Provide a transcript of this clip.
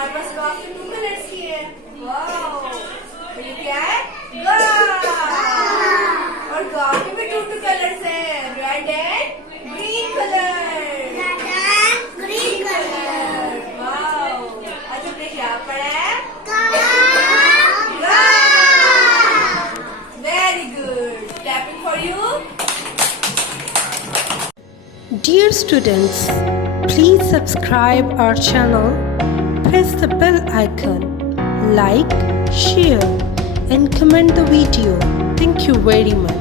हमारे पास डॉग के 2 कलर्स की है। वाओ, तो ये क्या है? गाय। और गाय के भी 2 कलर्स हैं, red and green colour. Wow, अच्छा प्लेस यहाँ पर है very good. Clapping for you. Dear students, please subscribe our channel, press the bell icon, like, share and comment the video. Thank you very much.